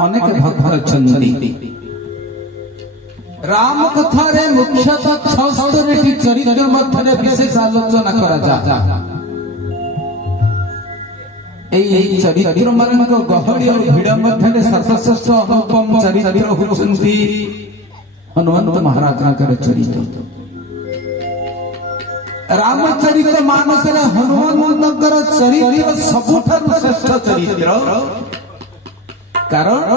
अनेक भक्त अछंती राम कथारे मुख्यतः 76 चरित्र मध्य विशेष आलोचना करा जा एई चरित्र मानक गहड़ी और भिड़ मध्य सर्वश्रेष्ठ अनुपम चरित्र होचंती हनुमंत महाराज चरित्र रामचरित मानस हनुमंत चरित्र सबुठारु श्रेष्ठ चरित्र कारण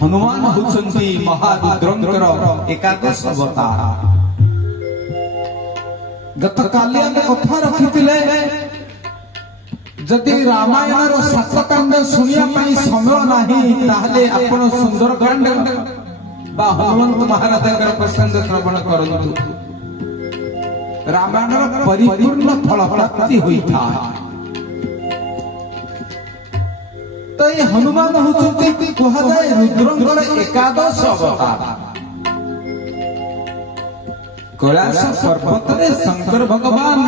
हनुमान होचंती महारुद्रंकर एकादश अवतार। गत काली आमे कथा रखिथिले जदि रामायण रो 7 कांड सुनिया पई समय नाही ताहले आपण सुंदरकांड बा हनुमंत महाराज प्रसंग श्रवण करंतु रामायण परिपूर्ण फल प्राप्ति होइथा। तो ये हनुमान होचंती कहा जाए रुद्रंकर एकादश अवतार। कैलाश पर्वत रे शंकर भगवान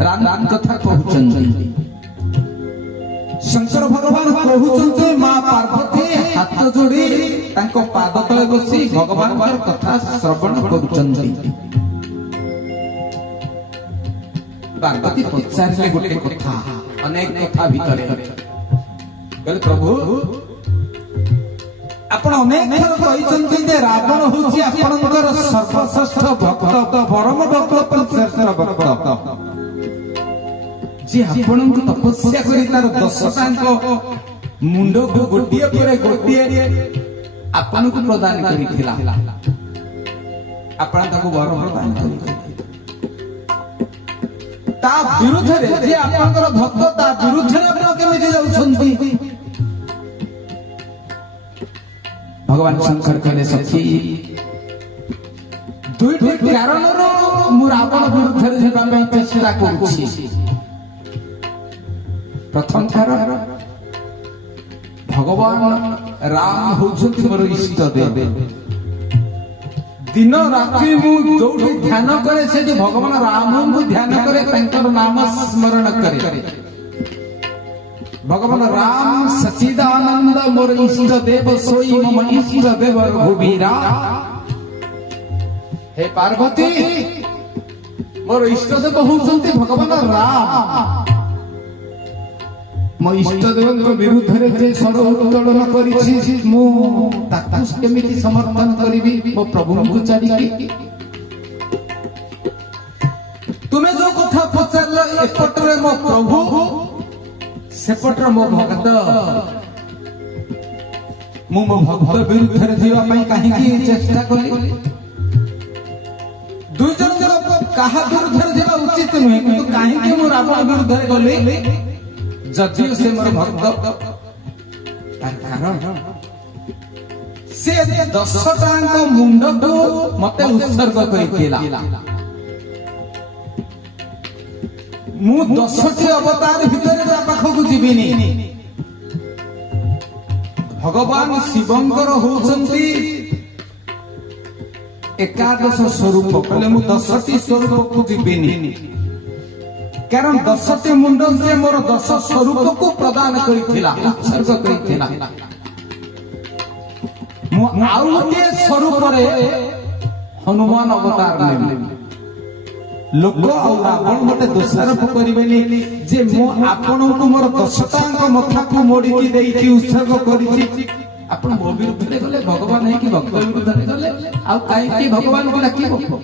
राम कथा कहउचंती। शंकर भगवान कहउचंती मां पार्वती हाथ जोड़ी तांको पाद तले बसी भगवान कथा श्रवण करूचंती। पार्वती पचारिले गोटे कथा अनेक कथा भितरे कहले प्रभु आपण अनेक थर कहिचंती जे रावण होची आपणकर सर्वश्रेष्ठ भक्त परम भक्त श्रेष्ठ भक्त जे आपण तपस्या करी तार 10टांक मुंड को गोटिए परे गोटिए आपण को प्रदान करिथिला आपण ताको वर प्रदान करिथिला ता विरुद्ध रे जे आपनकर भक्त ता विरुद्ध रे आपण केमिति जाउछंती। भगवान शंकर कहले सखी दुईटी कारण रो मु रावण विरुद्ध रे जेबा पई चेष्टा करूछि। प्रथम कारण भगवान राम होछंती मोर इष्ट देव। दिन रात्रि मु जोठी ध्यान करे से भगवान राम को ध्यान करे तांकर नाम स्मरण करे। भगवान राम सच्चिदानंद मोर इष्ट देव सोई मम इष्ट देव रघुवीरा। हे पार्वती मोर इष्ट देव होचंती भगवान राम। मो इष्ट देव विरुद्ध रे जे स्वर उत्तोलन करिछि मु ताकु केमिति समर्थन करिवि मो प्रभु को चाडिकी। तुमे जो कथा पचारलो एपटरे मो प्रभु सेपटर मो भक्त मु मो भक्त विरुद्ध रे जीवा पई काहे की चेष्टा कली। दुई जन काहा विरुद्ध रे जीवा उचित नहे किंतु काहे की मु रावण विरुद्ध रे गली जदियो से मोर भक्त कारण से 10टांक मुंड को मते उत्सर्ग करिथिला। मु 10टी अवतार भितर ता पाखकु जीविनी। भगवान शिवंकर होचंती एकादश स्वरूप कहले मु 10टी स्वरूप को जीविनी कारण 10टी मुंड से मोर 10 स्वरूप को प्रदान करिथिला उत्सर्ग करिथिला। मु आउ गोटे स्वरूप रे हनुमान अवतार नेमि। लोक रावण मते दोषारोप करिबेनी जे मु आपन को मोर 10टांक मथा को मोड़ी की देई की उत्सर्ग करिछि आपन मो विरुद्ध रे गले भगवान है कि भक्त विरुद्ध रे गले आ काई की भगवान को डाकिबो।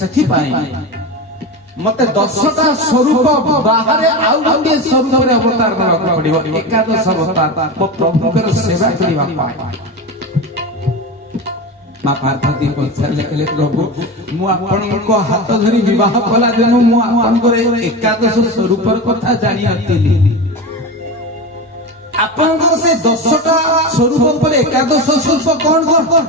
सखी पाई मते 10टा स्वरूप बाहर आउ गोटे स्वरूप रे अवतार करबा पड़िबो। एकादश अवतार मो प्रभुकर सेवा करिबा पाए। मां पार्वती पचारले कहले प्रभु मु आपन को हाथ धरी विवाह कला देनु मु आपन को एकादश स्वरूप कथा जानि अतिली। आपन को से 10टा स्वरूप पर एकादश स्वरूप कोन कोन।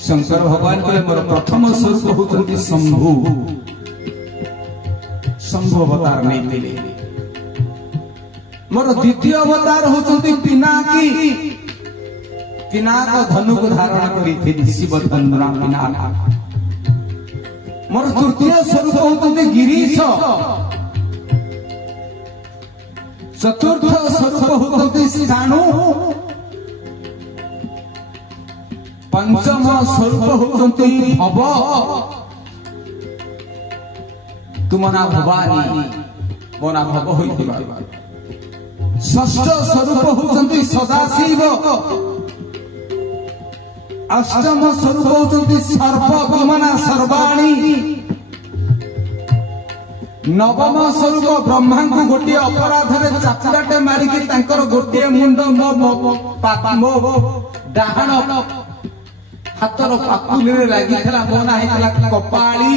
शंकर भगवान कहले मोर प्रथम स्वरूप होचंती शंभु। शंभु अवतार नहीं दिले। मोर द्वितीय अवतार होचंती पिनाकी। पिनाक धनु को धारण करिथिली शिव धनु राम पिनाक। मोर तृतीय स्वरूप होचंती गिरीश। चतुर्थ स्वरूप होती स्थाणु, पंचम स्वरूप होती भव, तुम ना भवानी मो ना भव होइथिबा। षष्ठ स्वरूप होती सदाशिव, अष्टम स्वरूप होती सर्व, तुम ना सर्वाणी। नवम स्वरूप ब्रह्मा को गोटे अपराध चापुराटे मारिकी तांकर गोटे मुंड मो डाहाण हाथर पाकुली लगी मो ना कपाली।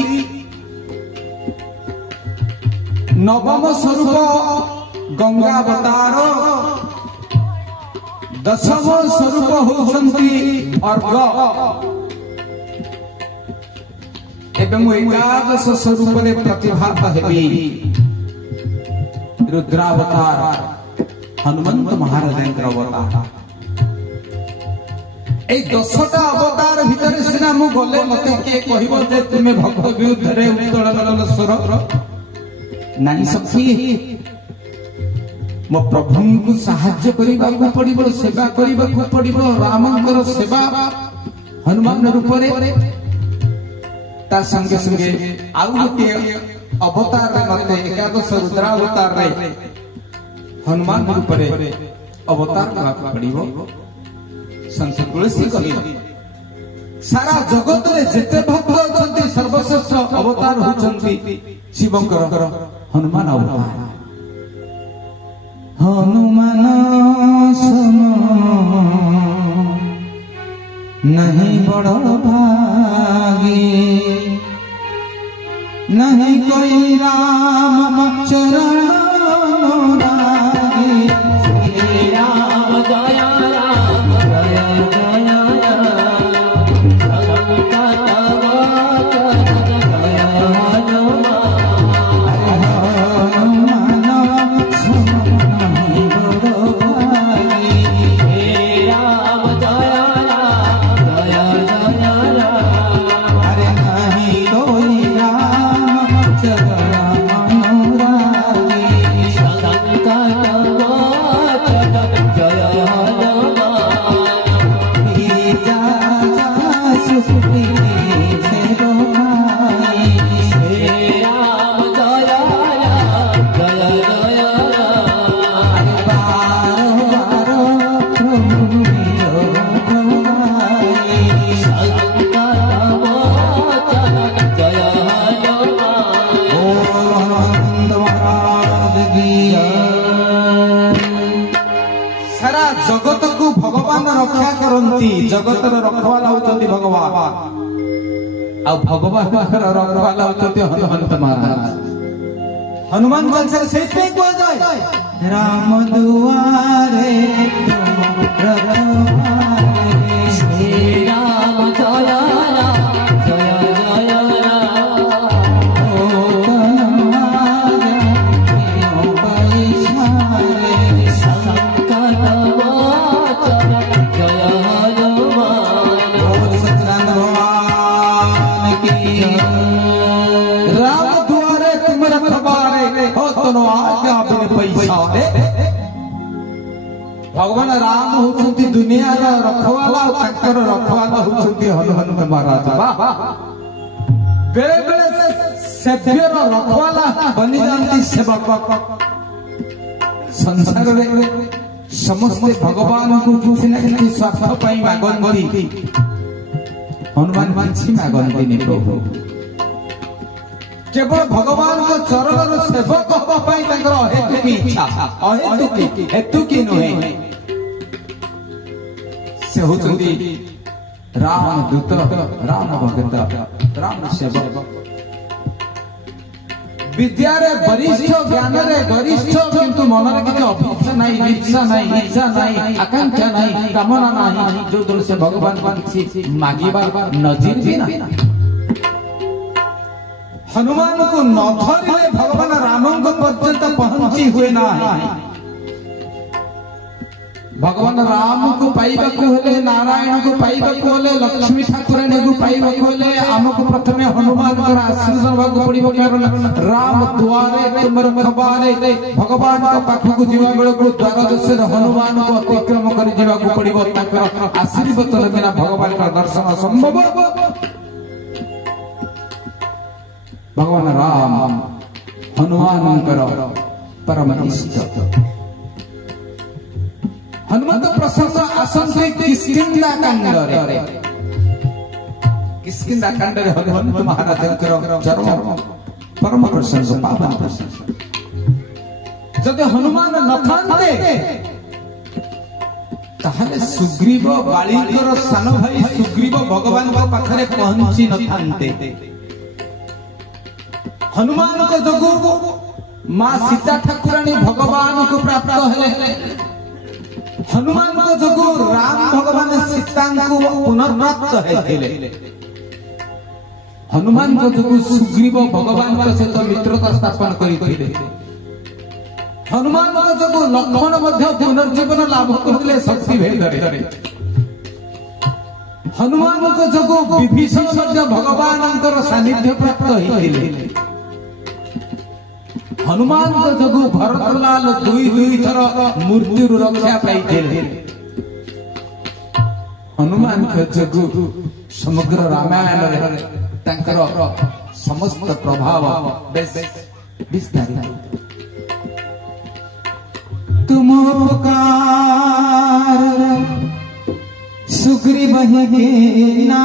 नवम स्वरूप गंगावतार, दशम स्वरूप होती अर्घ, एवं एकादश स्वरूप प्रतिभात हेबी रुद्रावतार, हनुमंत महाराज अवतार। ए 10टा अवतार भितर सिना मु गले मते के कहिबो जे तुमे भक्त विरुद्ध रे उत्तोलन स्वर नहीं सखी। मो प्रभु को साहाय्य करबा को पड़िबो, सेवा करबा को पड़िबो। रामंकर सेवा हनुमान रूप रे ता संगे संगे आउ गोटे अवतार रे मते एकादश रुद्रावतार रे हनुमान रूप रे अवतार करबा पड़िबो। संत तुलसी कहिला सारा जगत रे जेते भक्त अछंती सर्वश्रेष्ठ अवतार होचंती शिवंकर हनुमान अवतार। हनुमान सम नहीं बड़ भागी, नहीं कोई राम चरण रागी। श्री राम जय राम जय जय जगतर रखवाला होती भगवान आ भगवान रखवाला होती हनुमंत महाराज। हनुमान चालीसा से को जाए राम दुआरे श्री राम जय भगवान राम होती दुनिया रखवाला रखवाला होती हनुमंत महाराज। बेले बेले सेव्यर रखवाला बनी जाती सेवक। संसार में समस्ते भगवान को किसी न किसी स्वार्थ पाई मागंती, हनुमान किसी मागंती नहीं प्रभु। केवल भगवान को चरण सेवक हवा हेतु की इच्छा, अहेतु हेतु की नुहे से होती राम दूत, राम भक्त, राम सेवक। विद्या रे वरिष्ठ, ज्ञान रे गरिष्ठ, किंतु मन रे किसी अभिष्ट नहीं, इच्छा नहीं, इच्छा नहीं, आकांक्षा नहीं, कामना नहीं, जो दूर से भगवान किसी मांगिबार नजीर भी नहीं। हनुमान को न धरिले भगवान राम को पर्यंत पहुंची हुए ना। भगवान राम को पाइबा को हेले नारायण को पाइबा को हेले लक्ष्मी ठाकुराणी को पाइबा को हेले हमको प्रथमे हनुमान कर आशीर्वाद भाग पड़िबो कारण राम द्वारे तुमर खबारे भगवान को पाख को जीवा बेल को द्वार दशर हनुमान को अतिक्रम कर जीवा को पड़िबो ताकर आशीर्वाद बिना भगवान का दर्शन संभव। भगवान राम हनुमान कर परम इष्ट हनुमंत प्रसन्न आसंते किष्किंधा कांडरे किष्किंधा कांडरे हनुमंत महाराज चरम परम प्रसन्न पावन प्रसन्न जदि हनुमान नथान्ते ताहले सुग्रीव बालीकर सान भाई सुग्रीव भगवान को पाखरे पहुंची नथान्ते हनुमान को जोगु मां सीता ठाकुराणी भगवान को प्राप्त हेले हनुमान को जोगु राम भगवान सीता को पुनर्प्राप्त हेले हनुमान को जोगु सुग्रीव भगवान के सहित मित्रता स्थापन करिथिले हनुमान को जोगु लक्ष्मण मध्य पुनर्जीवन लाभ करथिले शक्ति भेदरे हनुमान को जोगु विभीषण मध्य भगवानंकर सानिध्य प्राप्त हेतिले हनुमान को जोगु भरतलाल दुई थर मृत्यु रक्षा पाई हनुमान के जोगु समग्र रामायण तांकर समस्त प्रभाव विस्तारित तुम उपकार सुग्रीव ही ना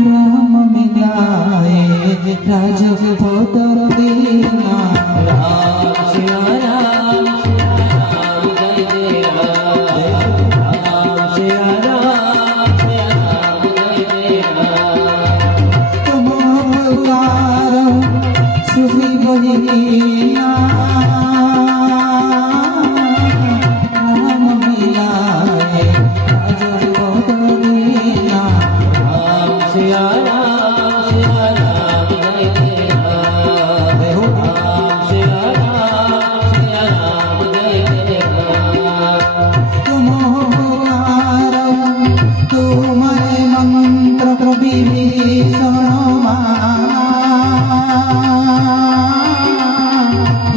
राम मिलाए राजपदर दीना राम सिया राम जय जय राम सिया राम जय जय तुम उपकार सुग्रीव हीना राम मिलाए राजपदर दीना सिया राम जय जय राम सिया राम जय जय तुम पुकार तुम्हारे मंत्र विभीषण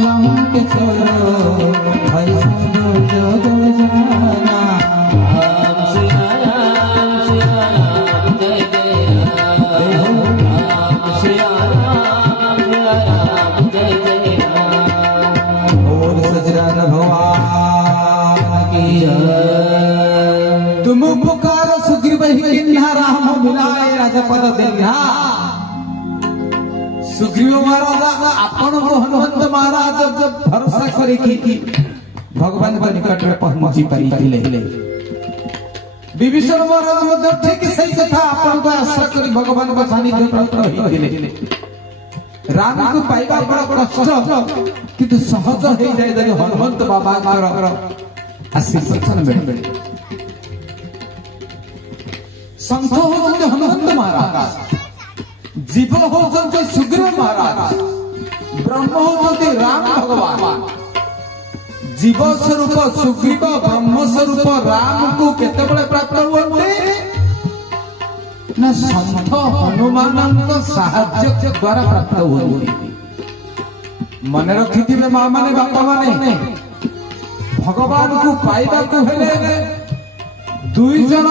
लंकेश्वर भय जग जाना राम सिया राम जय जय राम सिया राम जय जय बोल सजरन भगवान की जय तुम पुकार सुग्रीव ही किन्हा राम मिलाए राजपद देना सुग्रीव महाराज आपण को हनुमंत महाराज जब भरोसा करे कि भगवान के निकट में पहुंची पारिथिले विभीषण महाराज मध्य ठीक सही कथा आपण को आशा करी भगवान का सानिध्य प्राप्त होइथिले राम को पाइबा बड़ा कष्ट किंतु सहज हो जाय जदि हनुमंत बाबा कर आशीर्वाद मिले संत होते हनुमंत महाराज जीव होते सुग्रीव महाराज ब्रह्म होते राम भगवान जीव स्वरूप सुग्रीव ब्रह्म स्वरूप राम को केतेबेले प्राप्त हुए ना संत हनुमान साहाय्य द्वारा प्राप्त हुए मन रखी माँ माने बापा माने भगवान को पाइबा को हेले दुई जन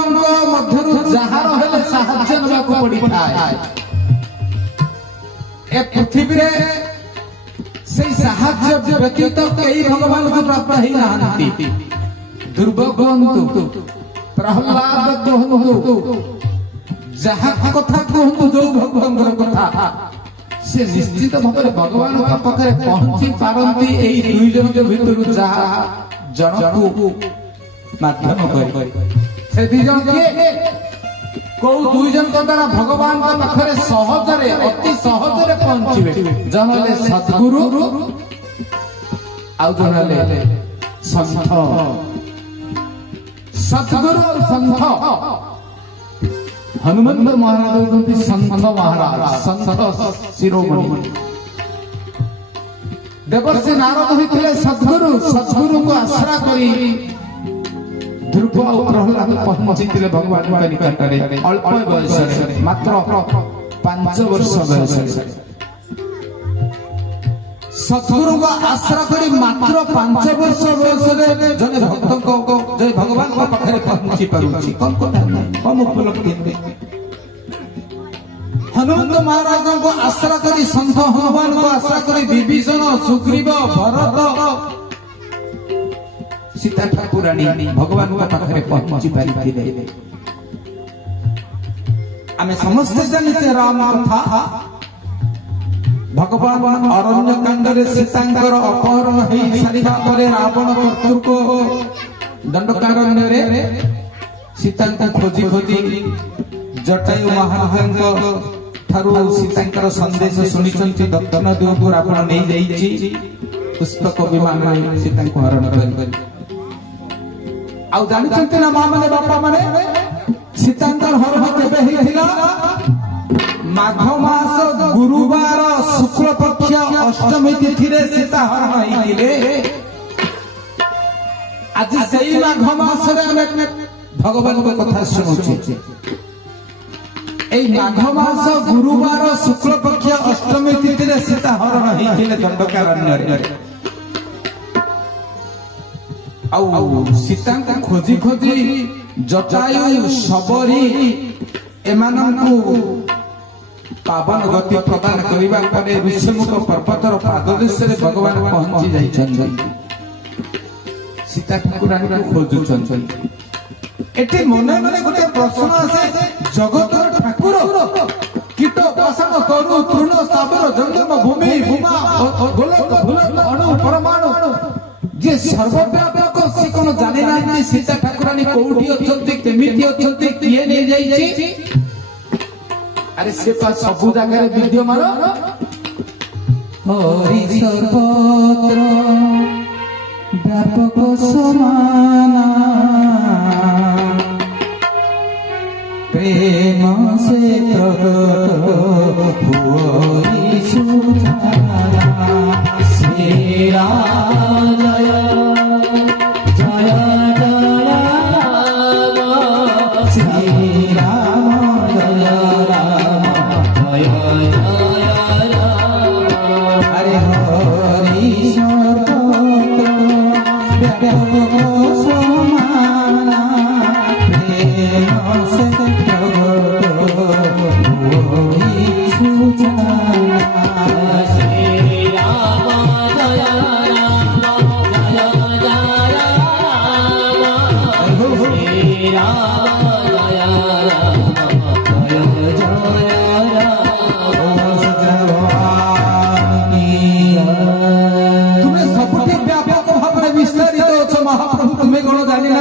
मध्य जार हेले साहाय्य नवा को पड़ी थाए ए पृथ्वी रे से साहाय्य व्यतीत कई भगवान को प्राप्त ही नाहंती दुर्भग कहतु प्रहलाद कहतु जहा कथा कहतु जो भगवान कथा से निश्चित भाव भगवान का पाखे पहुंची पारती एई दुई जन के भितर जहा जन को माध्यम कर से दुई जन के को दुई जन को द्वारा भगवान का पाखे सहजरे अति सहजरे पहुंचीबे जनले सद्गुरु आउ जनले संत सद्गुरु और संत हनुमंत महाराज होती संत महाराज संत शिरोमणि देवर्षि नारद होते सद्गुरु को आश्रा करी ध्रुव और प्रहलाद पहुंची भगवान निकट अल्प बयस मात्र 5 वर्ष बयस सद्गुरु को आश्रा करी मात्र 5 वर्ष बयस जने भक्त को भगवान पाखे पहुंची पारुची कम उपलब्धि हनुमंत महाराज को आश्रा करी संत हनुमान को आश्रा करी विभीषण सुग्रीव भरत सीता ठाकुराणी भगवान पाखे पहुंची पारिथिले आमे समस्त जानिते राम कथा भगवान अरण्य कांडरे सीतांकर अपहरण होई सारिबा परे रावण कर्तृको दंडकारण्य रे सीतांका खोजी खोजी जटायु महाराज ठारू सीतांकर संदेश सुनिचंती दक्षिण दिगକୁ रावण नै जाईची पुष्पक विमान सीतांको हरण करी आ जानिचंती ना मां माने बापा माने सीतांकर हरण केबे हेतिला माघ मास गुरुवार शुक्ल पक्ष अष्टमी तिथि रे सीता हरण होइले आज सेई माघ मास रे भगवान को कथा सुनुछे এই মাঘ মাস গুরুবার শুক্লপক্ষ অষ্টমী তিথিরে সীতা হরণ হইছিলে দণ্ডকারণ্যরে আউ সীতাଙ୍କୁ খোঁজি খোঁজি জটায়ু শবরী এমানଙ୍କୁ পাবন গতি প্রদান করিবা পরে ঋষ্যমুখ পর্বতর পাদদেশরে ভগবান পਹੁંચি যাইଛନ୍ତି সীতা ঠাকুরাণীଙ୍କୁ খোঁজুଛନ୍ତି এটি মনে মনে গোটে প্রশ্ন আছে জগতর ঠাকুর কীট পাষাণ তরু তৃণ স্থাবর জঙ্গম ভূমি ভূমা গোলক ভূলক অণু পরমাণু যে সর্বব্যাপক সে কোন জানে না যে সীতা ঠাকুরাণী কোউঠি অছন্তি কেমিতি অছন্তি কিয়ে নিয়ে যাইছি আরে সে পা সবু জায়গায় বিদ্যমান হরি সর্বত্র ব্যাপক সমানা प्रेम से प्रकट हुई सुधारा श्री राम जय जय जय राम श्री राम जय राम जय जय राम हरे हरि सर्वत्र व्यापक समाना प्रेम से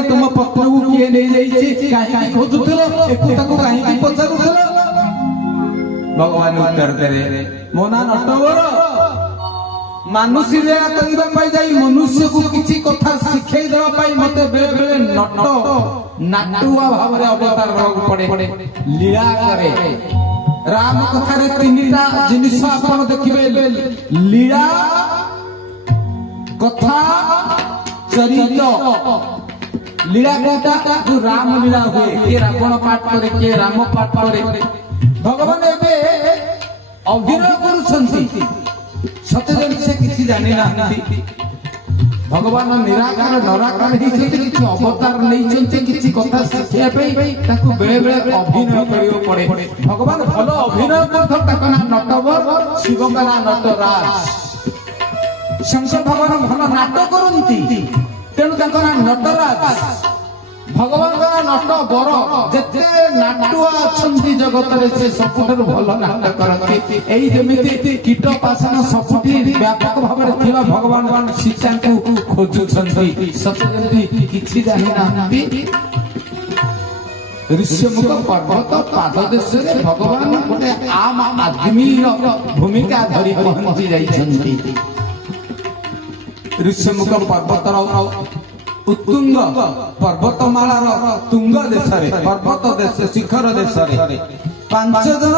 तुम पत्र को किए नहीं जाइए कहीं खोजुथिलो एकता को कहीं पचारुथिलो भगवान उत्तर देरे मोना नटवर मानुषी लीला करबा पाई जाई मनुष्य को किछि कथा शिखै देबा पाई मते बेले बेले नट नाटुआ भाव रे अवतार रहू पड़े लीला करे राम कथा रे तीनटा जिनिस आपण देखिबे लीला कथा चरित्र लीला कोटा जो राम लीला हुए के रावण पाठ करे के राम पाठ करे भगवान एबे अभिनय करूछंती सत्यजन से किछि जानि नाहंती भगवान निराकार नराकार ही किछि अवतार नै चंती किछि कथा शिखिया पई ताकू बेले बेले अभिनय करियो पड़े भगवान भलो अभिनय करथो ताका ना नटवर शिव का ना नटराज शंकर भगवान भलो नाटक करंती तेणु ना नटराज भगवान का नट बर जेते नाटुआ अछंती जगत रे से सबुठारु भलो नाटक करंती एई जेमिति कीट पाषाण सबुठी व्यापक भाव रे थिबा भगवान सीता को खोजुछंती सत्यजंती किछि जानि नाहंती ऋष्यमुख पर्वत पाददेश रे भगवान गोटे आम आदमी रो भूमिका धरि पहुंची जाइछंती ऋष्यमुख पर्वतर उत्तुंग पर्वतमालार तुंग देश पर्वत देश शिखर देश 5 जन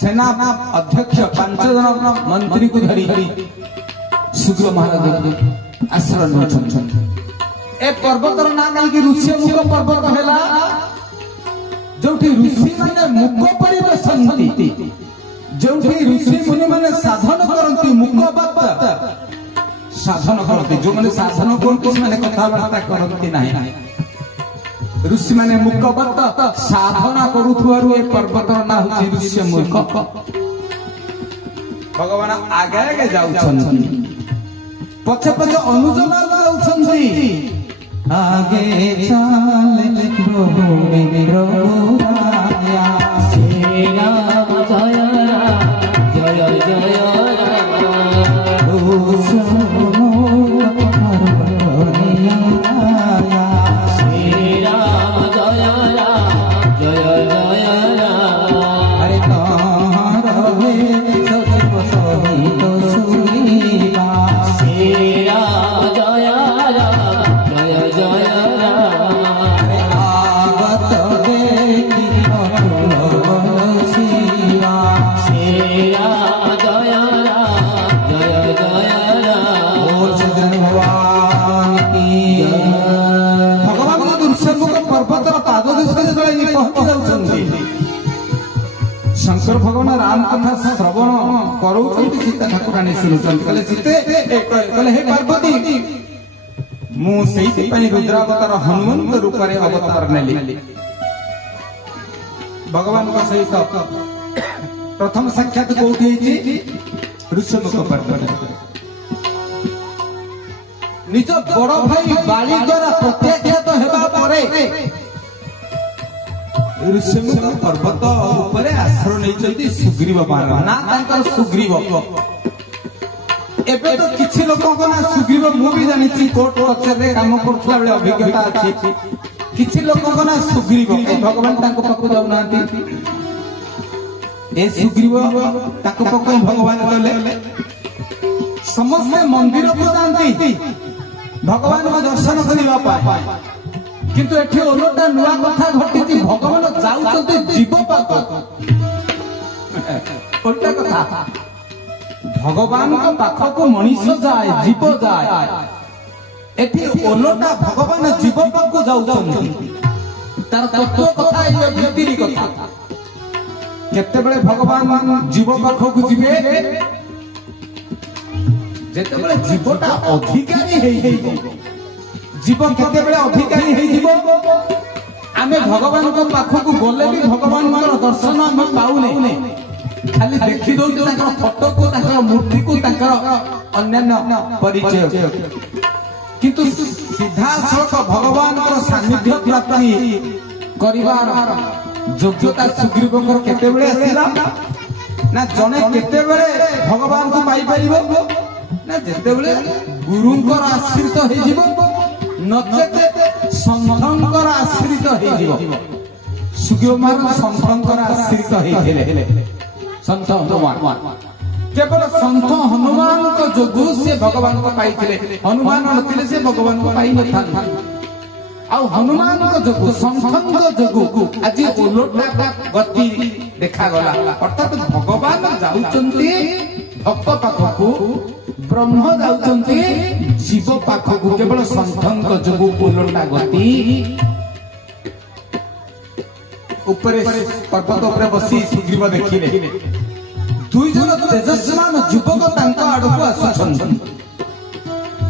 सेना अध्यक्ष 5 जन मंत्री को धरी सुग्रीव महाराज आश्रय नौछन ए पर्वतर ना कहीं ऋष्यमुख पर्वत है जो ऋषि मैंने मुख पर बसती जो ऋषि मुनि मैंने साधन करती मुख साधन करती जो मैंने साधन करते मैंने कथबार्ता करती ना ऋषि मैंने मुखबत साधना करुथुआरु ए पर्वतर ना होची ऋष्यमुख भगवान आगे आगे जाउछन पछे पछे अनुजना जाउछन आगे चले प्रभु मेरा राया श्री राम जय जय जय शंकर भगवान राम कथा श्रवण करूँ सीता ठाकुराणी शुणुचंती कहले सीते कहले हे पार्वती मुझे रुद्रावतार हनुमंत रूप में अवतार नेली भगवान का सहित प्रथम साक्षात कोठी ऋष्यमुख पर्वत निज बड़ भाई बाली द्वारा प्रत्याख्यात हेबा परे ऋष्यमुख पर्वत उपरे आश्रय नहीं सुग्रीव महाराज ना तांकर सुग्रीव एबे तो किछि लोकों को ना सुग्रीव मु भी जानि कोर्ट कचेरी काम करथला बेले अभिज्ञता अछि किछि लोकों को ना सुग्रीव ए भगवान तांको पक्को जाउ नांती ए सुग्रीव ताको पक्को भगवान कहले समस्त मंदिर को जानती भगवान को दर्शन करबा पाए किंतु एठी ओलोटा नुआ कथा घटिति भगवान जाउचते जीव पाक ओल्टा कथा भगवान को पाख को मनुष्य जाए जीव जाए एठी ओलोटा भगवान जीव पाक को जाउचନ୍ତି तार तत्व कथा ये भीतरी कथा केते बेले भगवान जीव पाख को जिवे जेते बेले जीवटा अधिकारी हेई जीव केते बेले अधिकारी हेई जीव आमे भगवान को पाख को गले भी भगवान को दर्शन हम पाउने खाली देखि दो ताकर फोटो को ताकर मूर्ति को ताकर अन्य परिचय किंतु सीधा सड़क भगवान को सानिध्य प्राप्ति करिवार योग्यता सुग्रीव को केते बेले आसीला ना जने केते बेले भगवान को पाई परिबो ना जेते बेले गुरुंकर आश्रित हे जीव नचेते संतंकर आश्रित हे जीव सुग्रीव महाराज संतंकर आश्रित हेले संत हनुमान केवल संत हनुमान को जोगु से भगवान को पाइथिले हनुमान नथिले से भगवान को पाइ नथा आ हनुमान को जोगु संतन को जोगु आज ओलोटा गति देखा गला अर्थात भगवान जाउचंती भक्त पाखकु ब्रह्म जाउचंती जीव पाखकु केवल संतन को जोगु ओलोटा गति ऊपर पर्वत ऊपर बसी सुग्रीव देखिले दुई जन तेजस्मान युवक तांका आडकु आसुछन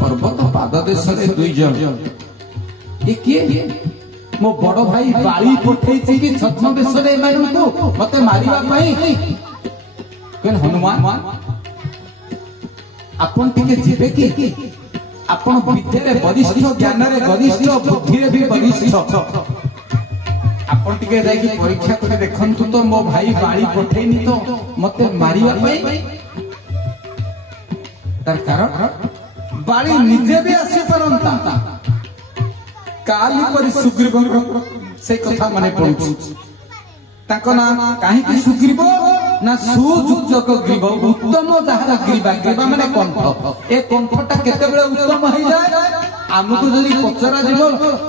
पर्वत पाद देश रे दुई जन ए किए मो बड़ भाई बाली पठेछि कि छद्म देश रे मानकु मते मारिबा पई केन हनुमान आपन टिके जिबे कि आपन विद्या रे वरिष्ठ ज्ञान रे वरिष्ठ बुद्धि रे भी वरिष्ठ आपन टिके जाई परीक्षा करे देखंतु तो मो भाई बाली पठेनी तो मते मारिबा पई तार कारण बाली निजे भी आसी परंता काली परि सुग्रीव से कथा माने पडुछु ताको नाम काहे कि सुग्रीव ना सुजुक्त ग्रीव उत्तम जहार ग्रीवा ग्रीवा माने कंठ ए कंठटा केते बेले उत्तम होई जाय आमको जदी पचरा दिलो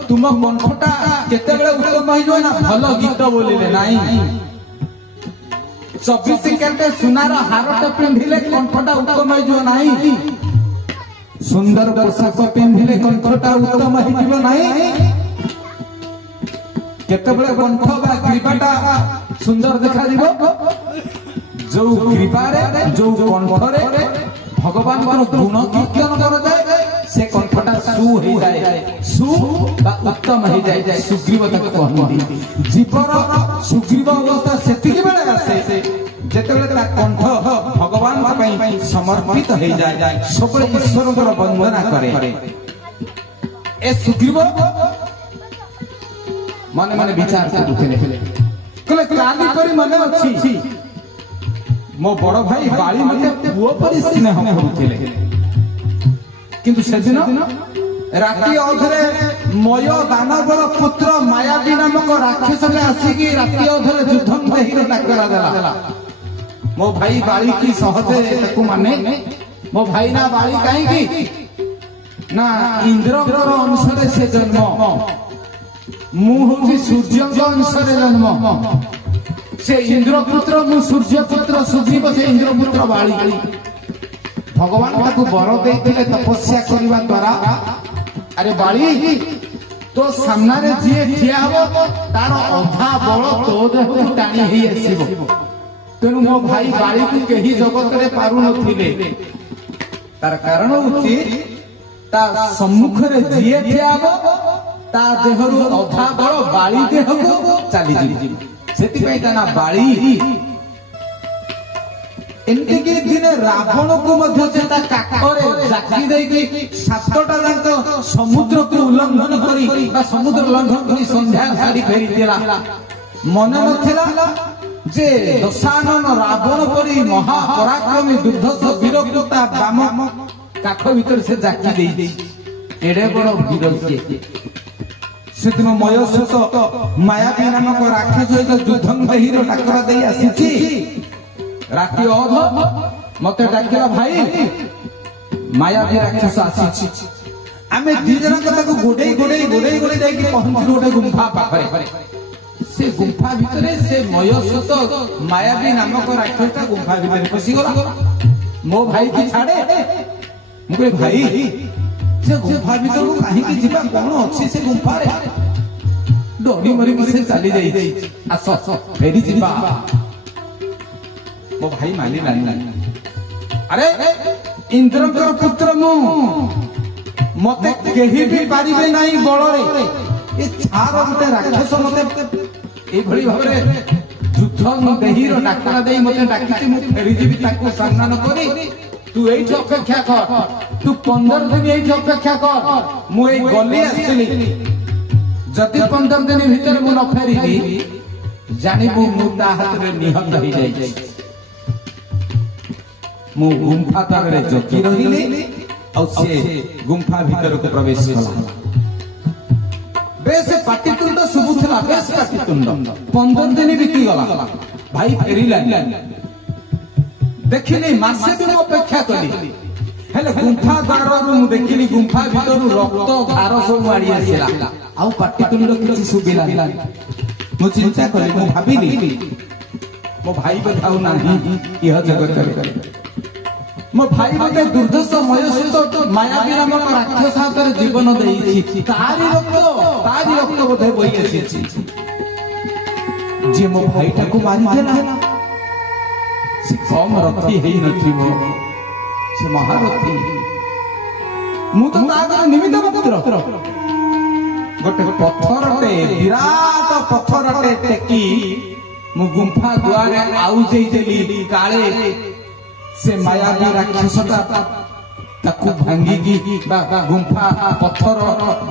तुम कंठटा केते बेले उत्तम होई जाय ना भलो गीत बोलिले नाही 24 କ୍ୟାରେଟ ସୁନାର ହାରଟେ ପିନ୍ଧିଲେ କଣ୍ଠଟା ଉତ୍ତମ ହେଇଯିବ ନାହିଁ। ସୁନ୍ଦର ପୋଷାକ ପିନ୍ଧିଲେ କଣ୍ଠଟା ଉତ୍ତମ ହେଇଯିବ ନାହିଁ। କେତେବେଳେ କଣ୍ଠ ବା ଗ୍ରୀବାଟା ସୁନ୍ଦର ଦେଖାଯିବ ଯୋଉ ଗ୍ରୀବାରେ ଯୋଉ କଣ୍ଠରେ ଭଗବାନଙ୍କର ଗୁଣ କୀର୍ତ୍ତନ କରାଯାଏ ସେ କଣ୍ଠଟା ସୁ ହେଇଯାଏ, ସୁ ବା ଉତ୍ତମ ହେଇଯାଏ। ସୁଗ୍ରୀବ ତାକୁ କହନ୍ତି। ଜୀବର ସୁଗ୍ରୀବ ଅବସ୍ଥା ସେତିକି ବେଳେ ଆସେ ଯେତେବେଳେ ତା କଣ୍ଠ ଭଗବାନଙ୍କ ପାଇଁ ସମର୍ପିତ ହେଇଯାଏ, ସବୁବେଳେ ଈଶ୍ୱରଙ୍କର ବନ୍ଦନା କରେ। ଏ ସୁଗ୍ରୀବ ମନେ ମନେ ବିଚାର କରୁଥିଲେ, କହିଲେ କାଲି ପରି ମନେ ଅଛି ମୋ ବଡ ଭାଇ ବାଳି ମତେ ପୁଅ ପରି ସ୍ନେହ କରୁଥିଲେ, କିନ୍ତୁ ସେଦିନ ରାତି ଅଧରେ ମୟ ଦାନବର ପୁତ୍ର ମାୟାବୀ ନାମକ ରାକ୍ଷସରେ ଆସିକି ରାତି ଅଧରେ ଯୁଦ୍ଧ ଦେହୀରେ ଡାକରା ଦେଲା। ମୋ ଭାଇ ବାଳି କି ସହଜେ ତାକୁ ମାନେ ମୋ ଭାଇ ନା ବାଳି କାହିଁକି ନା ଇନ୍ଦ୍ରଙ୍କର ଅଂଶରେ ସେ ଜନ୍ମ, ମୁଁ ହଉଛି ସୂର୍ଯ୍ୟଙ୍କ ଅଂଶରେ ଜନ୍ମ। ସେ ଇନ୍ଦ୍ରପୁତ୍ର, ମୁଁ ସୂର୍ଯ୍ୟପୁତ୍ର। ସୁଗ୍ରୀବ ସେ ଇନ୍ଦ୍ରପୁତ୍ର ବାଳି। ଭଗବାନ ତାକୁ ବର ଦେଇଥିଲେ ତପସ୍ୟା କରିବା ଦ୍ୱାରା, ଆରେ ବାଳି ତୋ ସାମ୍ନାରେ ଯିଏ ଠିଆ ହବ ତାର ଅଧା ବଳ ତୋ ଦେହକୁ ଟାଣି ହେଇ ଆସିବ। ତେଣୁ ମୋ ଭାଇ ବାଳିକୁ କେହି ଜଗତରେ ପାରୁନଥିଲେ। ତାର କାରଣ ହଉଛି ତା ସମ୍ମୁଖରେ ଯିଏ ଠିଆ ହବ ତା ଦେହରୁ ଅଧା ବଳ ବାଳି ଦେହକୁ ଚାଲିଯିବ। ସେଥିପାଇଁ ତା ନା ବାଳି। ଏମିତିକି ଦିନେ ରାବଣକୁ ମଧ୍ୟ ସେ ତା କାଖରେ ଜାକି ଦେଇକି 7ଟା ଯାକ ସମୁଦ୍ରକୁ ଉଲ୍ଲଂଘନ କରି ବା ସମୁଦ୍ର ଲଙ୍ଘନ କରି ସନ୍ଧ୍ୟା ଛାଡି ଫେରିଥିଲା। ମନେ ନଥିଲା ଯେ ଦଶାନନ ରାବଣ ପରି ମହାପରାକ୍ରମୀ ଦୁର୍ଦ୍ଧର୍ଷ ବୀରକୁ ତା ବାମ କାଖ ଭିତରେ ସେ ଜାକି ଦେଇଛି। ଏଡେ ବଡ ବୀର ସିଏ। ସେଦିନ ମୟସୂତ ମାୟାବୀ ନାମକ ରାକ୍ଷସ ସହିତ ଯୁଦ୍ଧ ଦେହୀର ଡାକରା ଦେଇ ଆସିଛି। ରାତି ଅଧ ମତେ ଡାକିଲା ଭାଇ ମାୟାବୀ ରାକ୍ଷସ ଆସିଛି। ଆମେ ଦି ଜଣଙ୍କ ତାକୁ ଗୋଡେଇ ଗୋଡେଇ ଗୋଡେଇ ଗୋଡେଇ ଯାଇକି ପହଞ୍ଚିଲୁ ଗୋଟେ ଗୁମ୍ଫା ପାଖରେ। ସେ ଗୁମ୍ଫା ଭିତରେ ସେ ମୟସୂତ ମାୟାବୀ ନାମକ ରାକ୍ଷସଟା ଗୁମ୍ଫା ଭିତରେ ପଶିଗଲା। ମୋ ଭାଇ କି ଛାଡେ। ମୁଁ କହିଲି ଭାଇ ସେ ଗୁମ୍ଫା ଭିତରକୁ କାହିଁକି ଯିବା, କଣ ଅଛି ସେ ଗୁମ୍ଫାରେ? ଡରି ମରିକି ସେ ଚାଲି ଯାଇଛି। ଆସ ଫେରି ଯିବା। ମୋ ଭାଇ ମାନିଲାନି। ଆରେ ଇନ୍ଦ୍ରଙ୍କର ପୁତ୍ର ମୁଁ, ମତେ କେହି ବି ପାରିବେ ନାହିଁ ବଳରେ। ଏ ଛାର ଗୋଟେ ରାକ୍ଷସ ମତେ ଏଇଭଳି ଭାବରେ ଯୁଦ୍ଧ ଦେହୀର ଡାକରା ଦେଇ ମତେ ଡାକିଛି। ମୁଁ ଫେରିଯିବି ତାକୁ ସମ୍ମାନ କରି। ତୁ ଏଇଠି ଅପେକ୍ଷା କର, ତୁ 15 ଦିନ ଏଇଠି ଅପେକ୍ଷା କର। ମୁଁ ଏଇ ଗଲି ଆସିଲି, ଯଦି 15 ଦିନ ଭିତରେ ମୁଁ ନ ଫେରିବି ଜାଣିବୁ ମୁଁ ତା ହାତରେ ନିହତ ହେଇଯାଇଛି। ମୁଁ ଗୁମ୍ଫା ତଳରେ ଜଗି ରହିଲି ଆଉ ସେ ଗୁମ୍ଫା ଭିତରକୁ ପ୍ରବେଶ କଲା। ବେଶ ପାଟିତୁଣ୍ଡ ଶୁଭୁଥିଲା, ବେଶ ପାଟିତୁଣ୍ଡ। 15 ଦିନ ବିତିଗଲା, ଭାଇ ଫେରିଲାନି। ଦେଖିଲି ମାସେ ଦିନ ଅପେକ୍ଷା କଲି, ହେଲେ ଗୁମ୍ଫା ଦ୍ୱାରରୁ ମୁଁ ଦେଖିଲି ଗୁମ୍ଫା ଭିତରୁ ରକ୍ତ ଧାର ସବୁ ମାଡ଼ି ଆସିଲା। ଆଉ ପାଟିତୁଣ୍ଡ କିଛି ଶୁଭିଲାନି। ମୁଁ ଚିନ୍ତା କଲି, ମୁଁ ଭାବିଲି ମୋ ଭାଇ ବୋଧେ ଆଉ ନାହିଁ ଇହ ଜଗତରେ। ମୋ ଭାଇ ବୋଧେ ଦୁର୍ଦ୍ଧର୍ଷ ମୟସୂତ ମାୟାବୀ ନାମକ ରାକ୍ଷସ ହାତରେ ଜୀବନ ଦେଇଛି। ତାରି ରକ୍ତ ବୋଧେ ବହି ଆସିଛି। ଯିଏ ମୋ ଭାଇଟାକୁ ମାରିଦେଲା ସେ କମ ରଥୀ ହେଇନଥିବ, ସେ ମହାରଥୀ। ମୁଁ ତ ତା ଆଗରେ ନିମିତ୍ତ ମାତ୍ର। ଗୋଟେ ପଥରଟେ, ବିରାଟ ପଥରଟେ ଟେକି ମୁଁ ଗୁମ୍ଫା ଦୁଆରେ ଆଉଜେଇ ଦେଲି। କାଳେ ସେ ମାୟାବୀ ରାକ୍ଷସଟା ତାକୁ ଭାଙ୍ଗିକି ବା ଗୁମ୍ଫା ପଥର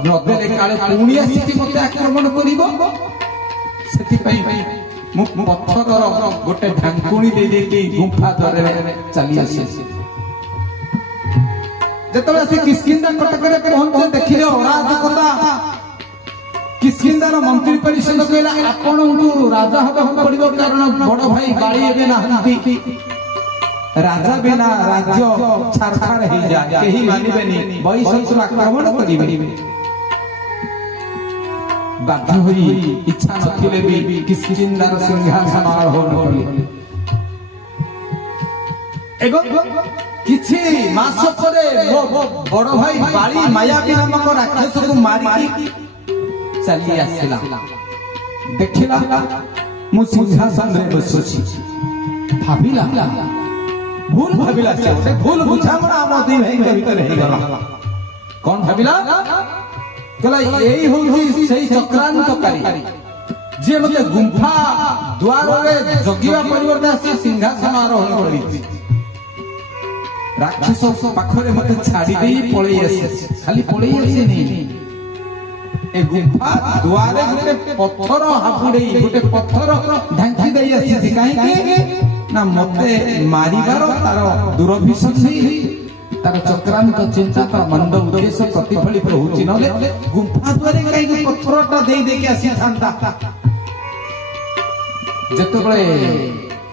ନଦେଲେ କାଳେ ପୁଣି ଆସିକି ମତେ ଆକ୍ରମଣ କରିବ। ସେଥିପାଇଁ ମୁଁ ପଥରର ଗୋଟେ ଢାଙ୍କୁଣୀ ଦେଇକି ଗୁମ୍ଫା ଦ୍ୱାରରେ ଚାଲି ଆସେ। ଯେତେବେଳେ ସେ କିଷ୍କିନ୍ଧା କଟକରେ ପହଞ୍ଚେ ଦେଖିଲେ ଅରାଜକତା। କିଷ୍କିନ୍ଧାର ମନ୍ତ୍ରୀ ପରିଷଦ କହିଲା ଆପଣଙ୍କୁ ରାଜା ହେବାକୁ ପଡିବ, କାରଣ ବଡ ଭାଇ ବାଳି ଏବେ ନାହାନ୍ତି। ରାଜା ବିନା ରାଜ୍ୟ ଛାରଖାର ହେଇଯାଏ, କେହି ମାନିବେନି, ବୈଶତ୍ରୁ ଆକ୍ରମଣ କରିବେ। ବାଧ୍ୟ ହୋଇ ଇଚ୍ଛା ନଥିଲେ ବି କିଷ୍କିନ୍ଧାର ସିଂହାସନ ଆରୋହଣ କଲେ। किछि मास परे मो बड़ भाई बाली मायावी नामक राक्षस को मारी चली आसिला देखिला मु सिंहासन रे बसुछि भाबिला भूल भाबिला से भूल बुझामणा हम दी भाई के भीतर हे गला कौन भाबिला कहला एही होछि सेही चक्रांतकारी जे मते गुंफा द्वार रे जगिवा परिवर्ते आसी सिंहासन आरोहण करी राक्षस पाखरे मते छाड़ी देई पळेई आसे खाली पळेई आसे नहीं ए गुंफा द्वारे गोटे पत्थर हापुड़े गोटे पत्थर ढांकी देई आसी काहे के ना मते मारिबार तार दुरभिसंधि तार चक्रांत चिंता तार मंद उद्देश्य प्रतिफलित होउची नले गुंफा द्वारे काहे पत्थरटा देई देके आसी थांता जतबळे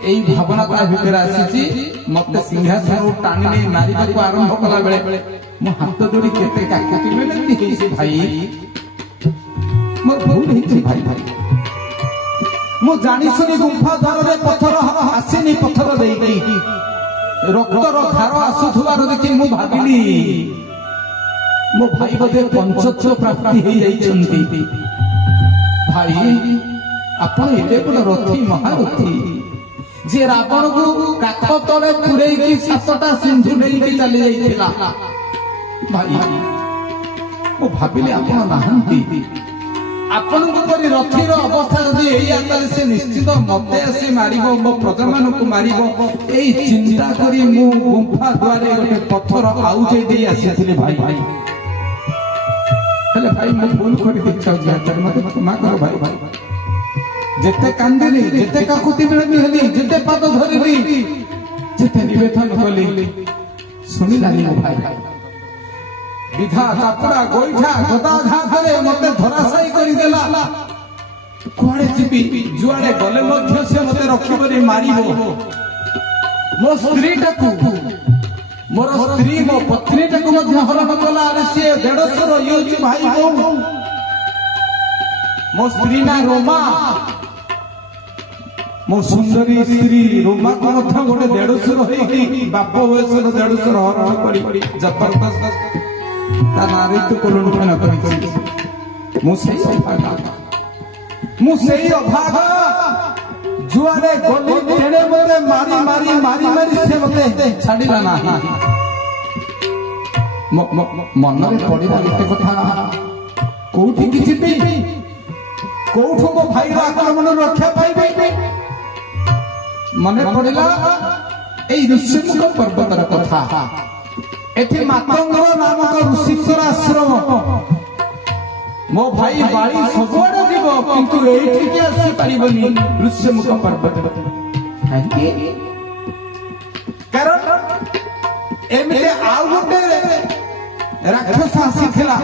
एई भावना ता भितर आसीची मते सिंहासन टाणी मारिबा को आरंभ कला बेले मो हाथ जोड़ी केते काकुति मिलती हे से भाई मोर भूल हे भाई भाई मो जानी सुनी गुंफा द्वार रे पत्थर आसीनी पत्थर देई देई रक्तर धार आसुथुवार देखि मु भाबिली मो भाई बदे पंचत्व प्राप्ति हे जाइछन्ती भाई आपण एते बड़ रथी महारथी जे रावण को काख तले पुरे की सातटा सिंधु नहीं के चली जाइथिला भाई मो भाबिले आपण नाहंती आपण को परि रथीर अवस्था जदी एई आतले से निश्चित मते आसी मारिबो मो प्रजमान को मारिबो एई चिंता करी मु गुंफा द्वारे गोटे पत्थर आउ जे देई आसीथिले भाई भाई हेले भाई मो भूल करि दिछौ जे मते क्षमा करो भाई भाई जेते कांदिली जेते काकुति मिलनी हली जेते पाद धरिली जेते निवेदन कली सुनिलानी मो भाई विधा चापड़ा गोइठा गदा घातरे मते धराशायी करि देला कोड़े जिबी जुआड़े गले मध्य से मते रखिबनी मारिबो मो स्त्री टाकू मोर स्त्री मो पत्नी टाकू मध्य हरण कला अरे से 150 योज भाई बो मो स्त्री ना रोमा मो सुंदरी स्त्री रोमा को मध्य गोटे 150 हेकी बाप वयस 150 हरण करी जबरदस्त ता नारी तो को लुंठन करी मु सेही अभागा जुआरे गोली तेरे मते मारी मारी मारी मारी से मते छाडिला नाही मन रे पडिला एते कथा कोठी कि जिबी कोठो मो भाई आक्रमण रक्षा पाइबे मने पड़िला एई ऋषिमुख पर्वतर कथा एठी मातंग नामक ऋषिकर आश्रम मो भाई बाड़ी सबोड़े जीव किंतु एठी के आसी परिबनी ऋषिमुख पर्वत काहे कारण एमिते आउ गोटे राक्षस आसीथिला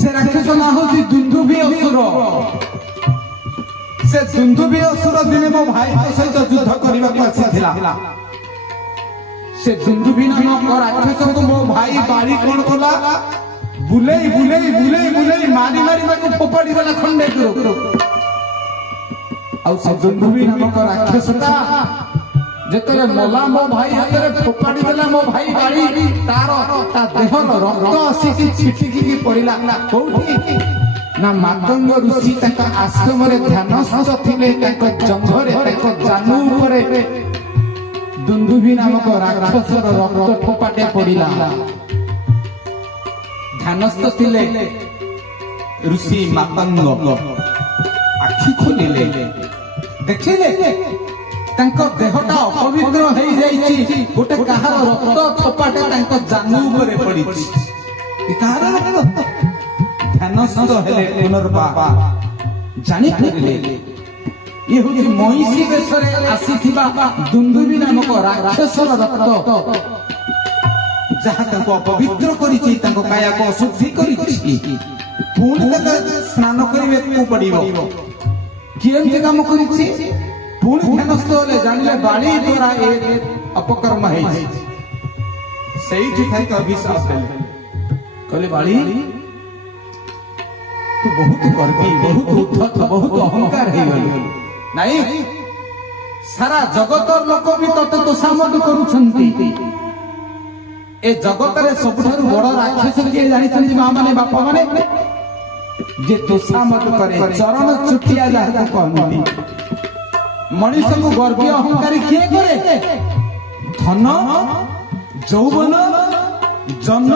से राक्षस ना होची दुंदुभी असुर से दुंदुभी असुर दिने मो भाई को सहित युद्ध करबा को आसीथिला से दुंदुभी नामक राक्षस को मो भाई बाड़ी कोन कोला बुलेई बुलेई बुलेई बुलेई मारी मारी को फोपाड़ी गला खंडे करो आ से दुंदुभी नामक राक्षसता जेतरे मोला मो भाई हातरे फोपाड़ी देला मो भाई बाड़ी तार ता देहर रक्त आसी की छिटकी की पड़िला कोठी ना मातंग ऋषि तक आश्रम रे ध्यानस्थ थिले तक जंघरे तक जानू ऊपरे दुंदुभी नामक राक्षसर रक्त ठोपाटे पड़िला ध्यानस्थ थिले ऋषि मातंग आखि खोलिले देखिले तांको देहटा अपवित्र हेई जाईची गोटे कहार रक्त ठोपाटे तांको जानू ऊपरे पड़िची ए कहार रक्त ध्यानस्थ हेले पुनर्वा जानि परिले ये होची महिषी देशरे आसीथिबा दुंदुभी नामक राक्षसर रक्त जहा तांको अपवित्र करिछि तांको काया को अशुद्धि करिछि पुणी तक स्नान करिवे को पड़िबो केमति काम करिछि पुणी ध्यानस्थ होले जानिले बाड़ी द्वारा ए अपकर्म हेछि सेही थाई का अभिशाप देले कहले बाड़ी तू बहुत गर्वी बहुत उद्धत बहुत अहंकार हे गल नहीं सारा जगत लोक भी तते तोषामद करुछंती ए जगत रे सबठारु बड़ राक्षस किए जानिछंती मां माने बापा माने जे तोषामद करे चरण चुटिया जाहे कहंती मनुष्य को गर्वी अहंकारी किए करे धन यौवन जन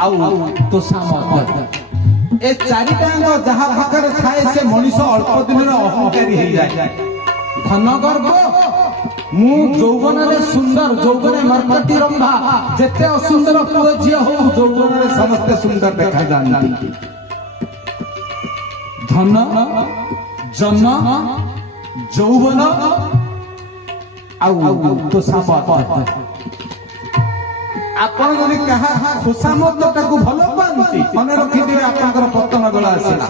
आउ तोषामद ए चारिटांग जहा पाखरे थाए से मनुष्य अल्प दिन अहंकारी हो जाए धन गर्व मु यौवन रे सुंदर यौवन मरकटी रंभा जेते असुंदर पुओ झियो हो यौवन रे समस्त सुंदर देखा जाती धन जन यौवन आउ तोषामद आपण जदि कहा खुशामद टाकू भल पाती मन रखिथे आपनकर पतन बेला आसला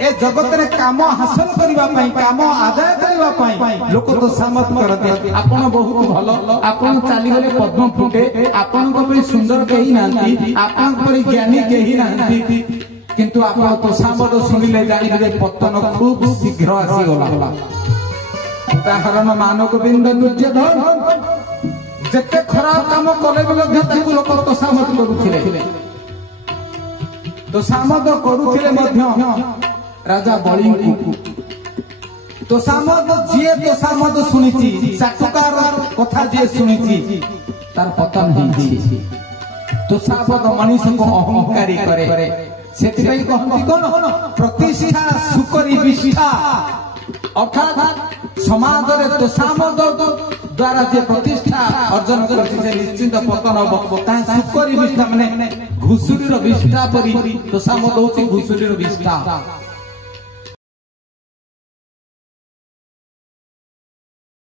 ए जगत रे काम हासिल करबा पई काम आदाय करबा पई लोक तोषामद करते आपण बहुत भल आपण चाली गले पद्म फुटे आपण को भी सुंदर कही नांती आपण परि ज्ञानी कही नांती किंतु आपण तोषामद सुनिले जानि जे पतन खूब शीघ्र आसी गला उदाहरण मानव गोविंद दुर्योधन जेते खराब काम कले भी ताकू लोक तोषामद करुथिले तोषामद करुथिले मध्य राजा बलि तोषामद जिए तोषामद सुनिछि चाटुकार कथा जे सुनिछि तार पतन होइछि तोषामद मनुष्य को अहंकारी करे सेति पई कहंती कोन प्रतिष्ठा सुकरी विष्ठा अर्थात समाज रे तोषामद द्वारा जे प्रतिष्ठा अर्जन करछि से निश्चित पतन हो ता सुकरी विष्ठा माने घुसुरी रो विष्ठा परि तोषामद होछि घुसुरी रो विष्ठा